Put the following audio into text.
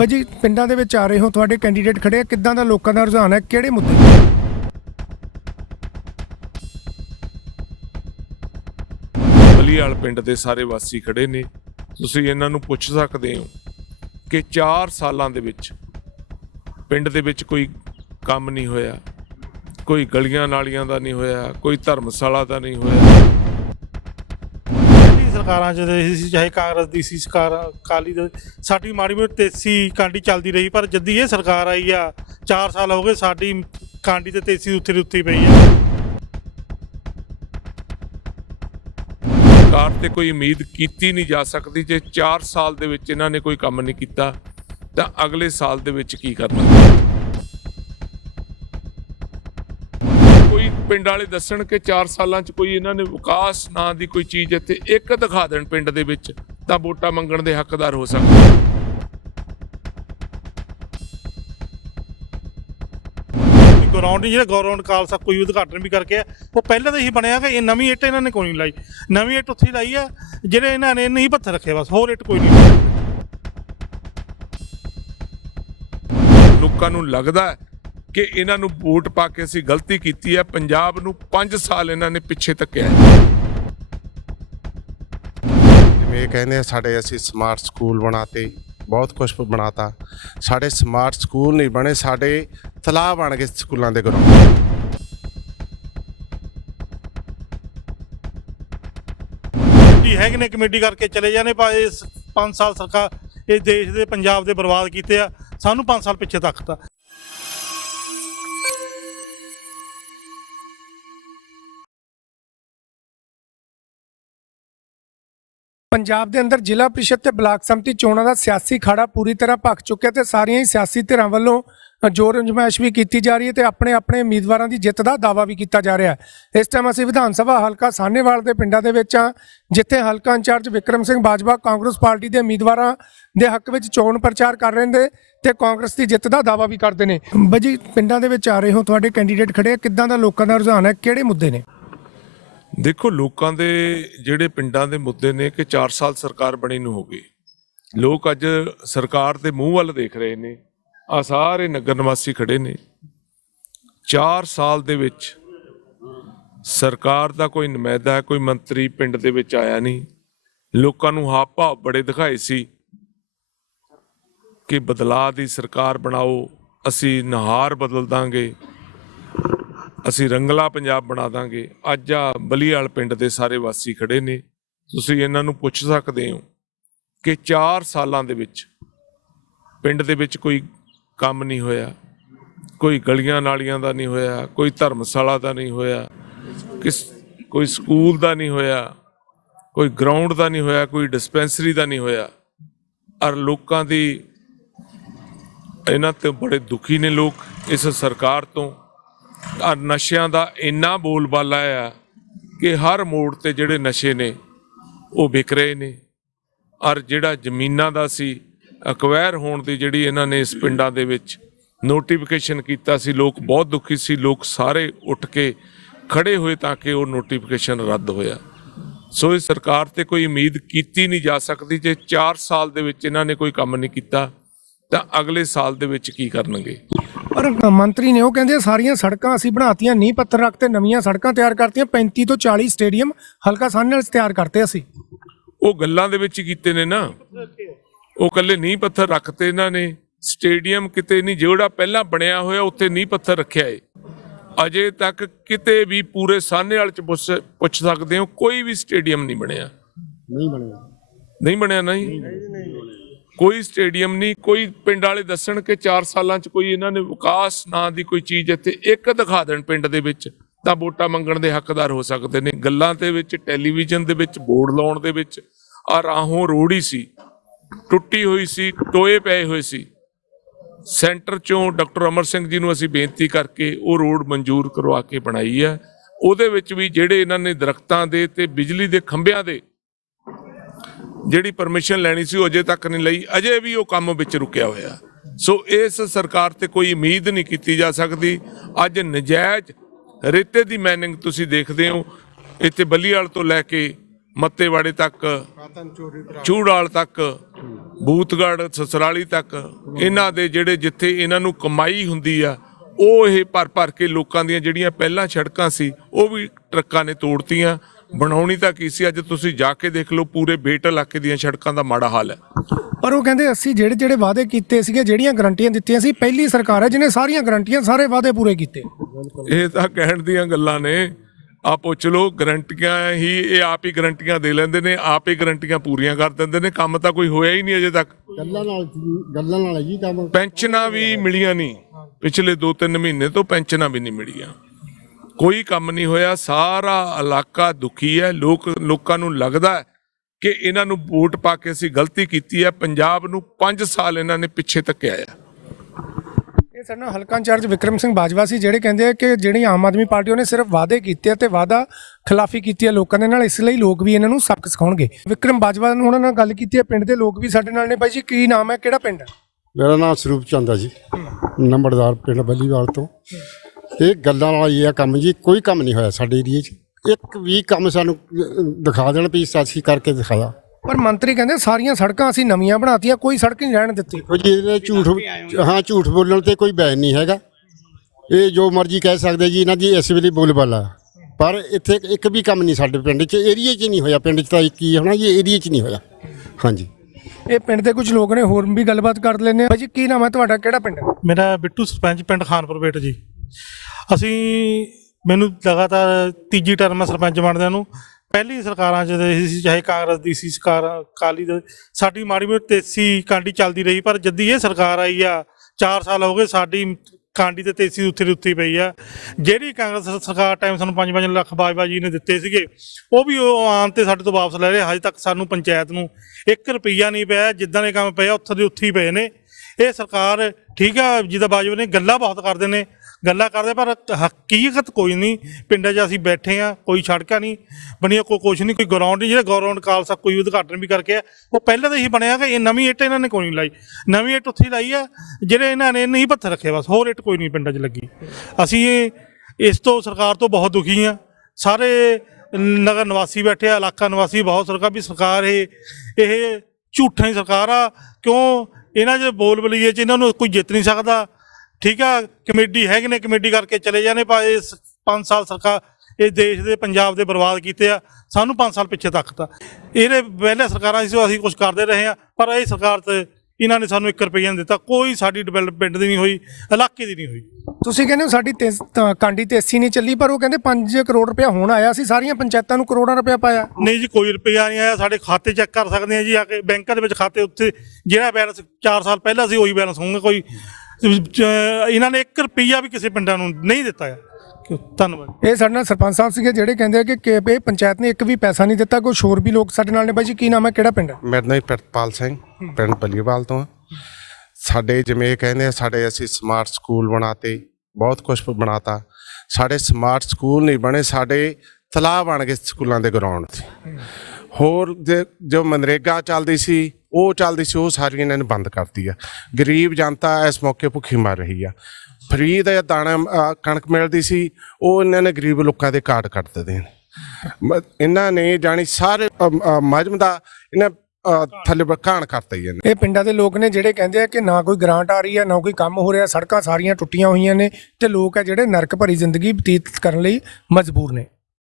ਬਾਜੀ ਪਿੰਡਾਂ ਦੇ ਵਿੱਚ ਆ ਰਹੇ ਹੋ, ਤੁਹਾਡੇ ਕੈਂਡੀਡੇਟ ਖੜੇ ਆ। ਕਿੱਦਾਂ ਦਾ ਲੋਕਾਂ ਦਾ ਰੁਝਾਨ ਹੈ? ਕਿਹੜੇ ਮੁੱਦੇ? ਬਲੀਵਾਲ ਪਿੰਡ ਦੇ ਸਾਰੇ ਵਾਸੀ ਖੜੇ ਨੇ। ਤੁਸੀਂ ਇਹਨਾਂ ਨੂੰ ਪੁੱਛ ਸਕਦੇ ਹੋ ਕਿ 4 ਸਾਲਾਂ ਦੇ ਵਿੱਚ ਪਿੰਡ ਦੇ ਵਿੱਚ ਕੋਈ ਕੰਮ ਨਹੀਂ ਹੋਇਆ, ਕੋਈ ਗਲੀਆਂ ਨਾਲੀਆਂ ਦਾ ਨਹੀਂ ਹੋਇਆ, ਕੋਈ ਧਰਮਸ਼ਾਲਾ ਦਾ ਨਹੀਂ ਹੋਇਆ। ਸਰਕਾਰਾਂ ਚ ਰਹੀ ਸੀ, ਚਾਹੇ ਕਾਂਗਰਸ ਦੀ ਸੀ, ਸਰਕਾਰ ਅਕਾਲੀ ਦੇ। ਸਾਡੀ ਮਾੜੀ ਮੋਟੀ ਤੇਸੀ ਕਾਂਡੀ ਚੱਲਦੀ ਰਹੀ, ਪਰ ਜਦ ਦੀ ਇਹ ਸਰਕਾਰ ਆਈ ਆ 4 ਸਾਲ ਹੋ ਗਏ ਸਾਡੀ ਕਾਂਡੀ ਤੇ ਤੇਸੀ ਉੱਥੇ ਦੀ ਉੱਥੇ ਪਈ ਆ। ਸਰਕਾਰ ਤੇ ਕੋਈ ਉਮੀਦ ਕੀਤੀ ਨਹੀਂ ਜਾ ਸਕਦੀ, ਜੇ 4 ਸਾਲ ਦੇ ਵਿੱਚ ਇਹਨਾਂ ਨੇ ਕੋਈ ਕੰਮ ਨਹੀਂ ਕੀਤਾ, ਤਾਂ ਅਗਲੇ ਸਾਲ ਦੇ ਵਿੱਚ ਕੀ ਕਰਨਾ? ਪਿੰਡ ਵਾਲੇ ਦੱਸਣ ਕਿ 4 ਸਾਲਾਂ 'ਚ ਕੋਈ ਇਹਨਾਂ ਨੇ ਵਿਕਾਸ ਨਾਂ ਦੀ ਕੋਈ ਚੀਜ਼ ਇੱਥੇ ਇੱਕ ਦਿਖਾ ਦੇਣ ਪਿੰਡ ਦੇ ਵਿੱਚ ਤਾਂ ਵੋਟਾਂ ਮੰਗਣ ਦੇ ਹੱਕਦਾਰ ਹੋ ਸਕਦੇ ਗਰਾਊਂਡ ਜਿਹੜਾ ਗਰਾਊਂਡ ਖਾਲਸਾ ਕੋਈ ਉਦਘਾਟਨ ਵੀ ਕਰਕੇ ਆ ਉਹ ਪਹਿਲਾਂ ਤਾਂ ਹੀ ਬਣਿਆ ਕਿ ਇਹ ਨਵੀਂ ਇੱਟ ਇਹਨਾਂ ਨੇ ਕੋਈ ਨਹੀਂ ਲਾਈ? ਨਵੀਂ ਇੱਟ ਉੱਥੇ ਲਾਈ ਆ ਜਿਹੜੇ ਇਹਨਾਂ ਨੇ ਨਹੀਂ ਪੱਥਰ ਰੱਖੇ ਬਸ ਹੋਰ ਇੱਟ ਕੋਈ ਨਹੀਂ। ਲੋਕਾਂ ਨੂੰ ਲੱਗਦਾ ਕਿ ਇਹਨਾਂ ਨੂੰ ਵੋਟ ਪਾ ਕੇ ਅਸੀਂ ਗਲਤੀ ਕੀਤੀ ਹੈ। ਪੰਜਾਬ ਨੂੰ 5 ਸਾਲ ਇਹਨਾਂ ਨੇ ਪਿੱਛੇ ਧੱਕਿਆ ਜਿਵੇਂ ਇਹ ਕਹਿੰਦੇ ਆ ਸਾਡੇ ਅਸੀਂ ਸਮਾਰਟ ਸਕੂਲ ਬਣਾਤੇ ਬਹੁਤ ਕੁਝ ਬਣਾਤਾ। ਸਾਡੇ ਸਮਾਰਟ ਸਕੂਲ ਨਹੀਂ ਬਣੇ ਸਾਡੇ ਤਲਾਬ ਬਣ ਗਏ ਸਕੂਲਾਂ ਦੇ ਗਰਾਊਂਡ ਕਮੇਟੀ ਹੈਗੇ ਨੇ ਕਮੇਟੀ ਕਰਕੇ ਚਲੇ ਜਾਣੇ ਪਰ ਇਸ 5 ਸਾਲ ਸਰਕਾਰ ਇਹ ਦੇਸ਼ ਦੇ ਪੰਜਾਬ ਦੇ ਬਰਬਾਦ ਕੀਤੇ ਆ। ਸਾਨੂੰ 5 ਸਾਲ ਪਿੱਛੇ ਤੱਕਤਾ ਪੰਜਾਬ ਦੇ ਅੰਦਰ ਜ਼ਿਲ੍ਹਾ ਪ੍ਰੀਸ਼ਦ ਤੇ ਬਲਾਕ ਸੰਮਤੀ ਚੋਣਾਂ ਦਾ ਸਿਆਸੀ ਖਾੜਾ ਪੂਰੀ ਤਰ੍ਹਾਂ ਭਖ ਚੁੱਕਿਆ ਤੇ ਸਾਰੀਆਂ ਹੀ ਸਿਆਸੀ ਧਿਰਾਂ ਵੱਲੋਂ ਜੋਰ ਅਜਮਾਇਸ਼ ਵੀ ਕੀਤੀ ਜਾ ਰਹੀ ਹੈ ਤੇ ਆਪਣੇ ਆਪਣੇ ਉਮੀਦਵਾਰਾਂ ਦੀ ਜਿੱਤ ਦਾ ਦਾਅਵਾ ਵੀ ਕੀਤਾ ਜਾ ਰਿਹਾ ਹੈ। ਇਸ ਟਾਈਮ ਅਸੀਂ ਵਿਧਾਨ ਸਭਾ ਹਲਕਾ ਸਾਹਨੇਵਾਲ ਦੇ ਪਿੰਡਾਂ ਦੇ ਵਿੱਚ ਆ ਜਿੱਥੇ ਹਲਕਾ in charge Vikram Singh Bajwa Congress party ਦੇ ਉਮੀਦਵਾਰਾਂ ਦੇ ਹੱਕ ਵਿੱਚ ਚੋਣ ਪ੍ਰਚਾਰ ਕਰ ਰਹੇ ਨੇ ਤੇ ਕਾਂਗਰਸ ਦੀ ਜਿੱਤ ਦਾ ਦਾਅਵਾ ਵੀ ਕਰਦੇ ਨੇ। ਬਾਜੀ ਪਿੰਡਾਂ ਦੇ ਵਿੱਚ ਆ ਰਹੇ ਹੋ, ਤੁਹਾਡੇ ਕੈਂਡੀਡੇਟ ਖੜੇ ਆ। ਕਿੱਦਾਂ ਦਾ ਲੋਕਾਂ ਦਾ ਰੁਝਾਨ ਹੈ? ਕਿਹੜੇ ਮੁੱਦੇ ਨੇ? ਦੇਖੋ, ਲੋਕਾਂ ਦੇ ਜਿਹੜੇ ਪਿੰਡਾਂ ਦੇ ਮੁੱਦੇ ਨੇ ਕਿ 4 ਸਾਲ ਸਰਕਾਰ ਬਣੀ ਨੂੰ ਹੋ ਗਈ। ਲੋਕ ਅੱਜ ਸਰਕਾਰ ਦੇ ਮੂੰਹ ਵੱਲ ਦੇਖ ਰਹੇ ਨੇ। ਆ ਸਾਰੇ ਨਗਰ ਨਿਵਾਸੀ ਖੜੇ ਨੇ। 4 ਸਾਲ ਦੇ ਵਿੱਚ ਸਰਕਾਰ ਦਾ ਕੋਈ ਨੁਮਾਇੰਦਾ, ਕੋਈ ਮੰਤਰੀ ਪਿੰਡ ਦੇ ਵਿੱਚ ਆਇਆ ਨਹੀਂ। ਲੋਕਾਂ ਨੂੰ ਹਾਵ ਭਾਵ ਬੜੇ ਦਿਖਾਏ ਸੀ ਕਿ ਬਦਲਾਅ ਦੀ ਸਰਕਾਰ ਬਣਾਓ, ਅਸੀਂ ਨਹਾਰ ਬਦਲ ਦਾਂਗੇ। ਅਸੀਂ ਰੰਗਲਾ ਪੰਜਾਬ ਬਣਾ ਦਾਂਗੇ। ਅੱਜ ਆ ਬਲੀਵਾਲ ਪਿੰਡ ਦੇ ਸਾਰੇ ਵਾਸੀ ਖੜੇ ਨੇ। ਤੁਸੀਂ ਇਹਨਾਂ ਨੂੰ ਪੁੱਛ ਸਕਦੇ ਹੋ ਕਿ 4 ਸਾਲਾਂ ਦੇ ਵਿੱਚ ਪਿੰਡ ਦੇ ਵਿੱਚ ਕੋਈ ਕੰਮ ਨਹੀਂ ਹੋਇਆ, ਕੋਈ ਗਲੀਆਂ ਨਾਲੀਆਂ ਦਾ ਨਹੀਂ ਹੋਇਆ, ਕੋਈ ਧਰਮਸ਼ਾਲਾ ਦਾ ਨਹੀਂ ਹੋਇਆ, ਕਿਸ, ਕੋਈ ਸਕੂਲ ਦਾ ਨਹੀਂ ਹੋਇਆ, ਕੋਈ ਗਰਾਊਂਡ ਦਾ ਨਹੀਂ ਹੋਇਆ, ਕੋਈ ਡਿਸਪੈਂਸਰੀ ਦਾ ਨਹੀਂ ਹੋਇਆ। ਔਰ ਲੋਕਾਂ ਦੀ ਇਹਨਾਂ ਤੇ ਬੜੇ ਦੁਖੀ ਨੇ ਲੋਕ ਇਸ ਸਰਕਾਰ ਤੋਂ। ਨਸ਼ਿਆਂ ਦਾ ਇੰਨਾ ਬੋਲਬਾਲਾ ਆ ਕਿ ਹਰ ਮੋੜ ਤੇ ਜਿਹੜੇ ਨਸ਼ੇ ਨੇ, ਉਹ ਵਿਕ ਰਹੇ ਨੇ। ਔਰ ਜਿਹੜਾ ਜ਼ਮੀਨਾਂ ਦਾ ਸੀ, ਅਕਵਾਇਰ ਹੋਣ ਦੀ ਜਿਹੜੀ ਇਹਨਾਂ ਨੇ ਇਸ ਪਿੰਡਾਂ ਦੇ ਵਿੱਚ ਨੋਟੀਫਿਕੇਸ਼ਨ ਕੀਤਾ ਸੀ, ਲੋਕ ਬਹੁਤ ਦੁਖੀ ਸੀ, ਲੋਕ ਸਾਰੇ ਉੱਠ ਕੇ ਖੜੇ ਹੋਏ ਤਾਂ ਕਿ ਉਹ ਨੋਟੀਫਿਕੇਸ਼ਨ ਰੱਦ ਹੋਇਆ। ਸੋ ਇਸ ਸਰਕਾਰ ਤੇ ਕੋਈ ਉਮੀਦ ਕੀਤੀ ਨਹੀਂ ਜਾ ਸਕਦੀ, ਜੇ 4 ਸਾਲ ਦੇ ਵਿੱਚ ਇਹਨਾਂ ਨੇ ਕੋਈ ਕੰਮ ਨਹੀਂ ਕੀਤਾ, ਤਾਂ ਅਗਲੇ ਸਾਲ ਦੇ ਵਿੱਚ ਕੀ ਕਰਨਗੇ? ਪਰ ਮੰਤਰੀ ਨੇ ਉਹ ਕਹਿੰਦੇ ਸਾਰੀਆਂ ਸੜਕਾਂ ਅਸੀਂ ਬਣਾਤੀਆਂ ਨੀਂਹ ਪੱਥਰ ਰੱਖ ਤੇ ਨਵੀਆਂ ਸੜਕਾਂ ਤਿਆਰ ਕਰਤੀਆਂ 35 ਤੋਂ 40 ਸਟੇਡੀਅਮ ਹਲਕਾ ਸਾਹਨੇ ਨਾਲ ਤਿਆਰ ਕਰਤੇ ਅਸੀਂ। ਉਹ ਗੱਲਾਂ ਦੇ ਵਿੱਚ ਹੀ ਕੀਤੇ ਨੇ ਨਾ। ਉਹ ਕੱਲੇ ਨੀਂਹ ਪੱਥਰ ਰੱਖਤੇ ਇਹਨਾਂ ਨੇ। ਸਟੇਡੀਅਮ ਕਿਤੇ ਨਹੀਂ ਜਿਹੜਾ ਪਹਿਲਾਂ ਬਣਿਆ ਹੋਇਆ ਉੱਥੇ ਨੀਂਹ ਪੱਥਰ ਰੱਖਿਆ ਏ। ਅਜੇ ਤੱਕ ਕਿਤੇ ਵੀ ਪੂਰੇ ਸਾਹਨੇ ਵਾਲ ਚ ਪੁੱਛ ਪੁੱਛ ਸਕਦੇ ਹੋ ਕੋਈ ਵੀ ਸਟੇਡੀਅਮ ਨਹੀਂ ਬਣਿਆ। ਨਹੀਂ ਬਣਿਆ। ਨਹੀਂ ਬਣਿਆ ਨਹੀਂ? ਕੋਈ ਸਟੇਡੀਅਮ ਨਹੀਂ, ਕੋਈ ਪਿੰਡ ਵਾਲੇ ਦੱਸਣ ਕਿ 4 ਸਾਲਾਂ ਚ ਕੋਈ ਇਹਨਾਂ ਨੇ ਵਿਕਾਸ ਨਾਂ ਦੀ ਕੋਈ ਚੀਜ਼ ਇੱਥੇ ਇੱਕ ਦਿਖਾ ਦੇਣ ਪਿੰਡ ਦੇ ਵਿੱਚ, ਤਾਂ ਵੋਟਾਂ ਮੰਗਣ ਦੇ ਹੱਕਦਾਰ ਹੋ ਸਕਦੇ ਨੇ। ਗੱਲਾਂ ਦੇ ਵਿੱਚ, ਟੈਲੀਵਿਜ਼ਨ ਦੇ ਵਿੱਚ, ਬੋਰਡ ਲਾਉਣ ਦੇ ਵਿੱਚ ਆ ਰਾਹੋਂ ਰੋਡ ਹੀ ਸੀ, ਟੁੱਟੀ ਹੋਈ ਸੀ, ਟੋਏ ਪਏ ਹੋਏ ਸੀ। ਸੈਂਟਰ ਚੋਂ ਡਾਕਟਰ ਅਮਰ ਸਿੰਘ ਜੀ ਨੂੰ ਅਸੀਂ ਬੇਨਤੀ ਕਰਕੇ ਉਹ ਰੋਡ ਮਨਜ਼ੂਰ ਕਰਵਾ ਕੇ ਬਣਾਈ ਹੈ। ਉਹਦੇ ਵਿੱਚ ਵੀ ਜਿਹੜੇ ਇਹਨਾਂ ਨੇ ਦਰਖਤਾਂ ਦੇ ਤੇ ਬਿਜਲੀ ਦੇ ਖੰਭਿਆਂ ਦੇ ਜਿਹੜੀ ਪਰਮਿਸ਼ਨ ਲੈਣੀ ਸੀ ਉਹ ਅਜੇ ਤੱਕ ਨਹੀਂ ਲਈ, ਅਜੇ ਵੀ ਉਹ ਕੰਮ ਵਿੱਚ ਰੁਕਿਆ ਹੋਇਆ। ਸੋ ਇਸ ਸਰਕਾਰ ਤੇ ਕੋਈ ਉਮੀਦ ਨਹੀਂ ਕੀਤੀ ਜਾ ਸਕਦੀ। ਅੱਜ ਨਜਾਇਜ਼ ਰੇਤੇ ਦੀ ਮਾਈਨਿੰਗ ਤੁਸੀਂ ਦੇਖਦੇ ਹੋ। ਇੱਥੇ ਬੱਲੀਵਾਲ ਤੋਂ ਲੈ ਕੇ ਮੱਤੇਵਾੜੇ ਤੱਕ, ਚੂੜਾਲ ਤੱਕ ਬੂਤਗੜ ਸਸਰਾਲੀ ਤੱਕ, ਇਹਨਾਂ ਦੇ ਜਿਹੜੇ ਜਿੱਥੇ ਇਹਨਾਂ ਨੂੰ ਕਮਾਈ ਹੁੰਦੀ ਆ, ਉਹ ਇਹ ਭਰ ਭਰ ਕੇ ਲੋਕਾਂ ਦੀਆਂ ਜਿਹੜੀਆਂ ਪਹਿਲਾਂ ਸੜਕਾਂ ਸੀ, ਉਹ ਵੀ ਟਰੱਕਾਂ ਨੇ ਤੋੜਤੀਆਂ। ਬਣਾਉਣੀ ਤਾਂ ਕੀ ਸੀ? ਅੱਜ ਤੁਸੀਂ ਜਾ ਕੇ ਦੇਖ ਲਓ ਪੂਰੇ ਬੇਟ ਇਲਾਕੇ ਦੀਆਂ ਸੜਕਾਂ ਦਾ ਮਾੜਾ ਹਾਲ ਹੈ। ਪਰ ਉਹ ਕਹਿੰਦੇ ਅਸੀਂ ਜਿਹੜੇ ਜਿਹੜੇ ਵਾਅਦੇ ਕੀਤੇ ਸੀਗੇ ਜਿਹੜੀਆਂ ਗਰੰਟੀਆਂ ਦਿੱਤੀਆਂ ਸੀ ਪਹਿਲੀ ਸਰਕਾਰ ਹੈ ਜਿਹਨੇ ਸਾਰੀਆਂ ਗਰੰਟੀਆਂ ਸਾਰੇ ਵਾਅਦੇ ਪੂਰੇ ਕੀਤੇ। ਇਹ ਤਾਂ ਕਹਿਣ ਦੀਆਂ ਗੱਲਾਂ ਨੇ। ਆ ਪੁੱਛ ਲਓ ਗਰੰਟੀਆਂ ਹੀ ਇਹ ਆਪ ਹੀ ਗਰੰਟੀਆਂ ਦੇ ਲੈਂਦੇ ਨੇ ਆਪ ਹੀ ਗਰੰਟੀਆਂ ਪੂਰੀਆਂ ਕਰ ਦਿੰਦੇ ਨੇ। ਕੰਮ ਤਾਂ ਕੋਈ ਹੋਇਆ ਹੀ ਨਹੀਂ ਅਜੇ ਤੱਕ। ਗੱਲਾਂ ਨਾਲ ਗੱਲਾਂ ਨਾਲ ਹੈ ਜੀ ਕੰਮ। ਪੈਨਸ਼ਨਾਂ ਵੀ ਮਿਲੀਆਂ ਨਹੀਂ। ਪਿਛਲੇ 2-3 ਮਹੀਨੇ ਤੋਂ ਪੈਨਸ਼ਨਾਂ ਵੀ ਨਹੀਂ ਮਿਲੀਆਂ। ਕੋਈ ਕੰਮ ਨਹੀਂ ਹੋਇਆ ਸਾਰਾ ਇਲਾਕਾ ਦੁਖੀ ਹੈ ਲੋਕ ਲੋਕਾਂ ਨੂੰ ਲੱਗਦਾ ਹੈ ਕਿ ਇਹਨਾਂ ਨੂੰ ਵੋਟ ਪਾ ਕੇ ਅਸੀਂ ਗਲਤੀ ਕੀਤੀ ਹੈ ਪੰਜਾਬ ਨੂੰ 5 ਸਾਲ ਇਹਨਾਂ ਨੇ ਪਿੱਛੇ ਧੱਕਿਆ ਹੈ। ਇਹ ਸਾਡੇ ਨਾਲ ਹਲਕਾ ਇੰਚਾਰਜ ਵਿਕਰਮ ਸਿੰਘ ਬਾਜਵਾ ਸੀ ਜਿਹੜੇ ਕਹਿੰਦੇ ਆ ਕਿ ਜਿਹੜੀ ਆਮ ਆਦਮੀ ਪਾਰਟੀ ਉਹਨੇ ਸਿਰਫ ਵਾਅਦੇ ਕੀਤੇ ਤੇ ਵਾਅਦਾ ਖਿਲਾਫੀ ਕੀਤੀ ਹੈ ਲੋਕਾਂ ਦੇ ਨਾਲ ਇਸ ਲਈ ਲੋਕ ਵੀ ਇਹਨਾਂ ਨੂੰ ਸਬਕ ਸਿਖਾਉਣਗੇ। ਵਿਕਰਮ ਬਾਜਵਾ ਨੂੰ ਉਹਨਾਂ ਨਾਲ ਗੱਲ ਕੀਤੀ ਹੈ ਪਿੰਡ ਦੇ ਲੋਕ ਵੀ ਸਾਡੇ ਨਾਲ ਨੇ। ਬਾਈ ਜੀ ਕੀ ਨਾਮ ਹੈ ਕਿਹੜਾ ਪਿੰਡ ਹੈ? ਮੇਰਾ ਨਾਮ ਸਰੂਪ ਚੰਦ ਜੀ। ਨੰਬਰਦਾਰ ਪਿੰਡ ਬੱਲੀਵਾਲ ਤੋਂ। ਇਹ ਗੱਲਾਂ ਨਾਲ ਹੀ ਆ ਕੰਮ ਜੀ ਕੋਈ ਕੰਮ ਨਹੀਂ ਹੋਇਆ ਸਾਡੇ ਏਰੀਏ 'ਚ। ਇੱਕ ਵੀ ਕੰਮ ਸਾਨੂੰ ਦਿਖਾ ਦੇਣ ਵੀ ਅਸੀਂ ਕਰਕੇ ਦਿਖਾਇਆ। ਪਰ ਮੰਤਰੀ ਕਹਿੰਦੇ ਸਾਰੀਆਂ ਸੜਕਾਂ ਅਸੀਂ ਨਵੀਆਂ ਬਣਾਤੀਆਂ ਕੋਈ ਸੜਕ ਨਹੀਂ ਰਹਿਣ ਦਿੱਤੀ। ਕੋਈ ਇਹਦੇ ਝੂਠ ਹਾਂ ਝੂਠ ਬੋਲਣ ਤੇ ਕੋਈ ਬੈਨ ਨਹੀਂ ਹੈਗਾ। ਇਹ ਜੋ ਮਰਜ਼ੀ ਕਹਿ ਸਕਦੇ ਜੀ ਇਹਨਾਂ ਦੀ ਇਸ ਵੇਲੇ ਬੋਲਬਾਲਾ। ਪਰ ਇੱਥੇ ਇੱਕ ਵੀ ਕੰਮ ਨਹੀਂ ਸਾਡੇ ਪਿੰਡ 'ਚ ਏਰੀਏ 'ਚ ਨਹੀਂ ਹੋਇਆ। ਪਿੰਡ 'ਚ ਤਾਂ ਇੱਕ ਹੀ ਹੋਣਾ ਜੀ ਏਰੀਏ 'ਚ ਨਹੀਂ ਹੋਇਆ। ਹਾਂਜੀ। ਇਹ ਪਿੰਡ ਦੇ ਕੁਝ ਲੋਕ ਨੇ ਹੋਰ ਵੀ ਗੱਲਬਾਤ ਕਰ ਲੈਣੇ ਬਾਈ ਜੀ ਕੀ ਨਾਮ ਹੈ ਤੁਹਾਡਾ ਕਿਹੜਾ ਪਿੰਡ ਹੈ? ਮੇਰਾ ਬਿੱਟੂ ਸਰਪੰਚ ਪਿੰਡ ਖਾਨਪੁਰ ਬੇਟ ਜੀ। ਅਸੀਂ ਮੈਨੂੰ ਲਗਾਤਾਰ ਤੀਜੀ ਟਰਮ ਹੈ ਸਰਪੰਚ ਬਣਦਿਆਂ ਨੂੰ। ਪਹਿਲੀ ਸਰਕਾਰਾਂ ਚ ਰਹੇ ਸੀ, ਚਾਹੇ ਕਾਂਗਰਸ ਦੀ ਸੀ, ਸਰਕਾਰ ਅਕਾਲੀ ਦੇ। ਸਾਡੀ ਮਾੜੀ ਮੋਟੀ ਤੇਸੀ ਕਾਂਡੀ ਚੱਲਦੀ ਰਹੀ, ਪਰ ਜੱਦੀ ਇਹ ਸਰਕਾਰ ਆਈ ਆ 4 ਸਾਲ ਹੋ ਗਏ ਸਾਡੀ ਕਾਂਡੀ ਤੇ ਤੇਸੀ ਉੱਥੇ ਦੀ ਉੱਥੇ ਪਈ ਆ। ਜਿਹੜੀ ਕਾਂਗਰਸ ਸਰਕਾਰ ਟਾਈਮ ਸਾਨੂੰ 5-5 ਲੱਖ ਬਾਜਵਾ ਜੀ ਨੇ ਦਿੱਤੇ ਸੀਗੇ, ਉਹ ਵੀ ਉਹ ਆਮ ਤੇ ਸਾਡੇ ਤੋਂ ਵਾਪਸ ਲੈ ਰਹੇ ਹਜੇ ਤੱਕ ਸਾਨੂੰ ਪੰਚਾਇਤ ਨੂੰ 1 ਰੁਪਈਆ ਨਹੀਂ ਪਿਆ, ਜਿੱਦਾਂ ਦੇ ਕੰਮ ਪਿਆ ਉੱਥੇ ਦੇ ਉੱਥੇ ਹੀ ਪਏ ਨੇ। ਇਹ ਸਰਕਾਰ ਠੀਕ ਆ, ਜਿਹਦਾ ਬਾਜਵਾ ਨੇ, ਗੱਲਾਂ ਬਹੁਤ ਕਰਦੇ ਨੇ। ਗੱਲਾਂ ਕਰਦੇ, ਪਰ ਹਕੀਕਤ ਕੋਈ ਨਹੀਂ। ਪਿੰਡਾਂ 'ਚ ਅਸੀਂ ਬੈਠੇ ਆ, ਕੋਈ ਸੜਕਾਂ ਨਹੀਂ, ਬਣੀਆਂ ਕੋਈ ਕੁਛ ਨਹੀਂ, ਕੋਈ ਗਰਾਊਂਡ ਨਹੀਂ, ਜਿਹੜਾ ਗਰਾਊਂਡ ਕਾਲਸਾ ਕੋਈ ਉਦਘਾਟਨ ਵੀ ਕਰਕੇ ਆ ਉਹ ਪਹਿਲਾਂ ਤਾਂ ਹੀ ਬਣਿਆ ਕਿ ਇਹ ਨਵੀਂ ਇੱਟ ਇਹਨਾਂ ਨੇ ਕੋਈ ਨਹੀਂ ਲਾਈ। ਨਵੀਂ ਇੱਟ ਉੱਥੇ ਹੀ ਲਾਈ ਆ, ਜਿਹੜੇ ਇਹਨਾਂ ਨੇ ਨਹੀਂ ਪੱਥਰ ਰੱਖੇ ਬਸ, ਹੋਰ ਇੱਟ ਕੋਈ ਨਹੀਂ ਪਿੰਡਾਂ 'ਚ ਲੱਗੀ। ਅਸੀਂ ਇਹ ਇਸ ਤੋਂ ਸਰਕਾਰ ਤੋਂ ਬਹੁਤ ਦੁਖੀ ਆ। ਸਾਰੇ ਨਗਰ ਨਿਵਾਸੀ ਬੈਠੇ ਆ, ਇਲਾਕਾ ਨਿਵਾਸੀ, ਬਹੁਤ ਸਰਕਾਰ ਵੀ ਸਰਕਾਰ ਇਹ ਇਹ ਝੂਠਾਂ ਹੀ ਸਰਕਾਰ ਆ। ਕਿਉਂ? ਇਹਨਾਂ 'ਚ ਬੋਲ ਬਲੀਏ 'ਚ ਇਹਨਾਂ ਨੂੰ ਕੋਈ ਜਿੱਤ ਨਹੀਂ ਸਕਦਾ। ਠੀਕ ਆ ਕਮੇਡੀ ਹੈਗੇ ਨੇ ਕਮੇਡੀ ਕਰਕੇ ਚਲੇ ਜਾਣੇ ਪਰ ਇਸ 5 ਸਾਲ ਸਰਕਾਰ ਇਹ ਦੇਸ਼ ਦੇ ਪੰਜਾਬ ਦੇ ਬਰਬਾਦ ਕੀਤੇ ਆ ਸਾਨੂੰ 5 ਸਾਲ ਪਿੱਛੇ ਤੱਕਤਾ ਇਹਦੇ ਪਹਿਲੇ ਸਰਕਾਰਾਂ ਸੀ ਅਸੀਂ ਕੁਝ ਕਰਦੇ ਰਹੇ ਆ ਪਰ ਇਹ ਸਰਕਾਰ ਤੇ ਇਹਨਾਂ ਨੇ ਸਾਨੂੰ 1 ਰੁਪਈਆ ਨਹੀਂ ਦਿੱਤਾ ਕੋਈ ਸਾਡੀ ਡਿਵੈਲਪਮੈਂਟ ਦੀ ਨਹੀਂ ਹੋਈ ਇਲਾਕੇ ਦੀ ਨਹੀਂ ਹੋਈ। ਤੁਸੀਂ ਕਹਿੰਦੇ ਹੋ ਸਾਡੀ ਤੇ ਤਾਂ ਕਾਂਡੀ ਤੇ 80 ਨਹੀਂ ਚੱਲੀ ਪਰ ਉਹ ਕਹਿੰਦੇ 5 ਕਰੋੜ ਰੁਪਇਆ ਹੁਣ ਆਇਆ ਸੀ ਸਾਰੀਆਂ ਪੰਚਾਇਤਾਂ ਨੂੰ ਕਰੋੜਾਂ ਰੁਪਇਆ ਪਾਇਆ। ਨਹੀਂ ਜੀ ਕੋਈ ਰੁਪਈਆ ਨਹੀਂ ਆਇਆ ਸਾਡੇ ਖਾਤੇ ਚੈੱਕ ਕਰ ਸਕਦੇ ਆ ਜੀ ਆ ਕੇ ਬੈਂਕਾਂ ਦੇ ਵਿੱਚ ਖਾਤੇ ਉੱਤੇ ਜਿਹੜਾ ਬੈਲੈਂਸ 4 ਸਾਲ ਪਹਿਲਾਂ ਸੀ ਉਹੀ ਬੈਲੈਂਸ ਹੋਊਗਾ ਕੋਈ। ਇਹਨਾਂ ਨੇ 1 ਰੁਪਈਆ ਵੀ ਕਿਸੇ ਪਿੰਡਾਂ ਨੂੰ ਨਹੀਂ ਦਿੱਤਾ ਹੈ। ਧੰਨਵਾਦ। ਇਹ ਸਾਡੇ ਨਾਲ ਸਰਪੰਚ ਸਾਹਿਬ ਸੀਗੇ ਜਿਹੜੇ ਕਹਿੰਦੇ ਆ ਕਿ ਕਿ ਇਹ ਪੰਚਾਇਤ ਨੇ ਇੱਕ ਵੀ ਪੈਸਾ ਨਹੀਂ ਦਿੱਤਾ ਕੁਝ ਹੋਰ ਵੀ ਲੋਕ ਸਾਡੇ ਨਾਲ ਨੇ। ਬਾਈ ਜੀ ਕੀ ਨਾਮ ਹੈ? ਕਿਹੜਾ ਪਿੰਡ ਹੈ? ਮੇਰਾ ਨਾਮ ਪ੍ਰਿਤਪਾਲ ਸਿੰਘ ਪਿੰਡ ਬਲੀਵਾਲ ਤੋਂ ਆ। ਸਾਡੇ ਜਿਵੇਂ ਕਹਿੰਦੇ ਆ ਸਾਡੇ ਅਸੀਂ ਸਮਾਰਟ ਸਕੂਲ ਬਣਾਤੇ ਬਹੁਤ ਕੁਝ ਬਣਾਤਾ। ਸਾਡੇ ਸਮਾਰਟ ਸਕੂਲ ਨਹੀਂ ਬਣੇ ਸਾਡੇ ਤਲਾਬ ਬਣ ਗਏ ਸਕੂਲਾਂ ਦੇ ਗਰਾਊਂਡ 'ਚ ਹੋਰ ਜੇ- ਜੋ ਮਨਰੇਗਾ ਚੱਲਦੀ ਸੀ ਉਹ ਚੱਲਦੀ ਸੀ ਉਹ ਸਾਰੀਆਂ ਇਹਨਾਂ ਨੇ ਬੰਦ ਕਰਤੀ ਆ। ਗਰੀਬ ਜਨਤਾ ਇਸ ਮੌਕੇ ਭੁੱਖੀ ਮਰ ਰਹੀ ਆ। ਫਰੀ ਦਾ ਦਾਣਾ ਅ, ਕਣਕ ਮਿਲਦੀ ਸੀ ਉਹ ਇਹਨਾਂ ਨੇ ਗਰੀਬ ਲੋਕਾਂ ਦੇ ਕਾਰਡ ਕੱਟ ਦਿੱਤੇ ਨੇ। ਮ- ਇਹਨਾਂ ਨੇ ਜਾਣੀ ਸਾਰੇ ਮਜਮ ਦਾ ਇਹਨਾਂ ਅ, ਥੱਲੇ ਬਕਾਣ ਕਰਤਾ ਹੀ ਇਹਨੇ। ਇਹ ਪਿੰਡਾਂ ਦੇ ਲੋਕ ਨੇ ਜਿਹੜੇ ਕਹਿੰਦੇ ਆ ਕਿ ਨਾ ਕੋਈ ਗ੍ਰਾਂਟ ਆ ਰਹੀ ਹੈ ਨਾ ਕੋਈ ਕੰਮ ਹੋ ਰਿਹਾ ਸੜਕਾਂ ਸਾਰੀਆਂ ਟੁੱਟੀਆਂ ਹੋਈਆਂ ਨੇ ਤੇ ਲੋਕ ਆ ਜਿਹੜੇ ਨਰਕ ਭਰੀ ਜ਼ਿੰਦਗੀ ਬਤੀਤ ਕਰਨ ਲਈ ਮਜਬੂਰ ਨੇ।